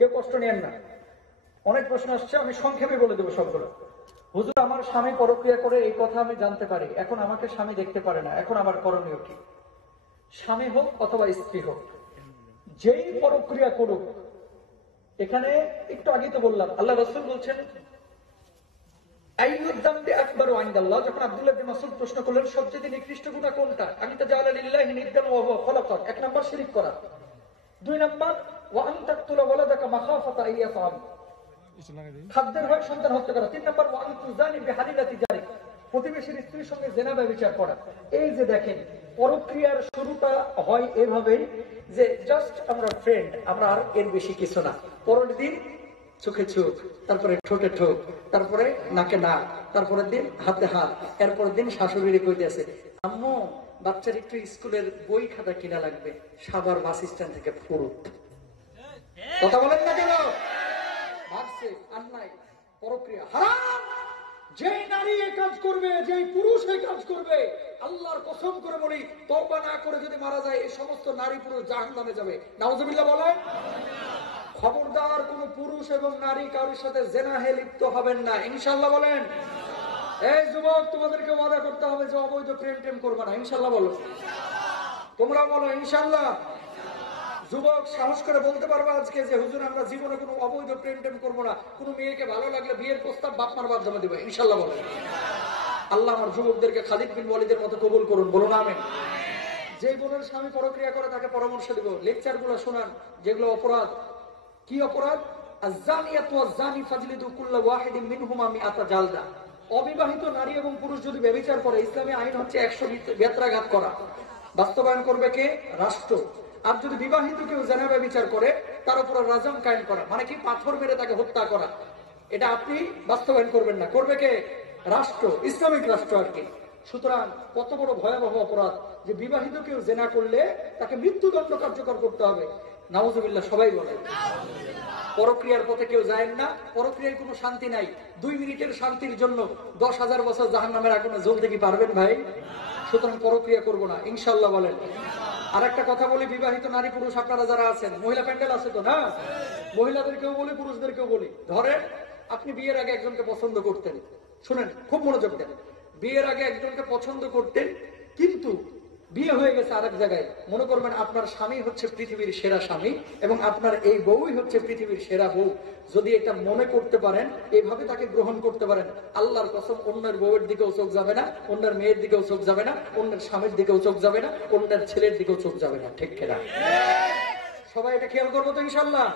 কেউ কষ্ট নেন না। অনেক প্রশ্ন আসছে, আমি সংক্ষেপে বলে দেবো সবগুলো। হুজুর, আমার স্বামী পরক্রিয়া করে, এই কথা আমি জানতে পারি, এখন আমাকে স্বামী দেখতে পারে না, এখন আমার করণীয় কি? স্বামী হোক অথবা স্ত্রী হোক, যেই পরক্রিয়া করুক, এখানে একটু আগে তো বললাম আল্লাহ রাসূল বলছেন যখন আব্দুল্লাহ ইবনে মাসউদ প্রশ্ন করলেন সবচেয়ে নিকৃষ্ট গুনাহ কোনটা, আনতা জাআলা লিল্লাহি নিদ্দান ওয়া হুয়া খালাকাক, এক নাম্বার শিরক করা, দুই নাম্বার ওয়া আন তাকতুলা ওয়ালাদাকা মাখাফাতা আইয়াতাম, খাদ্যের ভয়ে সন্তান হত্যা করা, তিন নাম্বার ওয়া আন তুজানি বিহালিলাতি জারিক, প্রতিবেশীর স্ত্রীর সঙ্গে জিনা ব্যভিচার করা। এই যে দেখেন, পরক্রিয়ার শুরুটা হয় এভাবেই যে জাস্ট আমরা ফ্রেন্ড, আমরা আর এর বেশি কিছু না। পরের দিন চোখে চোখ, তারপরে ঠোঁটে ঠোঁট, তারপরে নাকে নাক, তারপরের দিন হাতে হাত, এরপরের দিন শাশুড়ি কইতেছে আম্মু বাচ্চার একটু স্কুলের বই খাতা কিনা লাগবে, সাভার বাস স্ট্যান্ড থেকে ফুরুত। কথা বলেন না কেন? ভাবছে আর নাই, পরক্রিয়া হারাম। যেই নারী এই কাজ করবে, যেই পুরুষ এই কাজ করবে, আল্লাহর কসম করে বলি, তওবা না করে যদি মারা যায়, এই সমস্ত নারী পুরুষ জাহান্নামে যাবে। নাউজুবিল্লাহ বলেন। খবরদার কোন পুরুষ এবং নারী কারোর সাথে জেনাহে লিপ্ত হবেন না, ইনশাআল্লাহ বলেন। এই যুবক, তোমাদেরকে ওয়াদা করতে হবে যে অবৈধ প্রেম টেম করবে না, ইনশাআল্লাহ বলো। তোমরা বলো ইনশাআল্লাহ। যুবক সাহস করে বলতে পারবা আজকে যে হুজুর আমরা জীবনে কোনো অবৈধ প্রেম টেম করবো না, কোনো মেয়েকে ভালো লাগলে বিয়ের প্রস্তাব বাপ মার মাধ্যমে দিবে, ইনশাআল্লাহ বলেন। আল্লাহ আমার যুবকদেরকে খালিদ বিন ওয়ালিদের মতো কবুল করুন, বলুন আমিন। যে বোনের স্বামী পরক্রিয়া করে তাকে পরামর্শ দিব, লেকচার গুলো শোনান যেগুলো অপরাধ। কি অপরাধ? আয-যানিয়াতু ওয়াজ-যানি ফাজলিদু কুল্লা ওয়াহিদিন মিনহুমা মিআতা জালদা। অবিবাহিত নারী এবং পুরুষ যদি ব্যভিচার করে, ইসলামী আইন হচ্ছে 100 বেত্রাঘাত করা। বাস্তবায়ন করবে কে? রাষ্ট্র। আর যদি বিবাহিত কেউ জিনা ব্যভিচার করে, তার উপর রাজম কায়েম করা, মানে কি পাথর মেরে তাকে হত্যা করা। এটা আপনি বাস্তবায়ন করবেন না, করবে কে? রাষ্ট্র, ইসলামিক রাষ্ট্র আর কি। সুতরাং কত বড় ভয়াবহ অপরাধ যে বিবাহিত কেউ জিনা করলে তাকে মৃত্যুদণ্ড কার্যকর করতে হবে। নাউজুবিল্লাহ, সবাই বলে। পরক্রিয়ার পথে কেউ যায় না, পরক্রিয়ায় কোনো শান্তি নাই। 2 মিনিটের শান্তির জন্য 10,000 বছর জাহান্নামের আগুনে জ্বলতে কি পারবেন ভাই? সুতরাং পরক্রিয়া করবো না, ইনশাআল্লাহ বলেন। আর একটা কথা বলি, বিবাহিত নারী পুরুষ আপনারা যারা আছেন, মহিলা প্যান্ডেল আছে তো না? মহিলাদেরকেও বলি, পুরুষদেরকেও বলি, ধরেন আপনি বিয়ের আগে একজনকে পছন্দ করতেন, শুনেন খুব মনোযোগ দেন, বিয়ের আগে একজনকে পছন্দ করতেন, কিন্তু বিয়ে হয়ে গেছে আরেক জায়গায়। মনে করবেন আপনার স্বামী হচ্ছে পৃথিবীর সেরা স্বামী এবং আপনার এই বউই হচ্ছে পৃথিবীর সেরা বউ। যদি এটা মনে করতে পারেন, এইভাবে তাকে গ্রহণ করতে পারেন, আল্লাহর কসম অন্যের বউয়ের দিকেও চোখ যাবে না, অন্যের মেয়ের দিকেও চোখ যাবে না, অন্যের স্বামীর দিকেও চোখ যাবে না, অন্যের ছেলের দিকেও চোখ যাবে না। ঠিক কিনা? সবাই এটা খেয়াল করবো তো ইনশাআল্লাহ।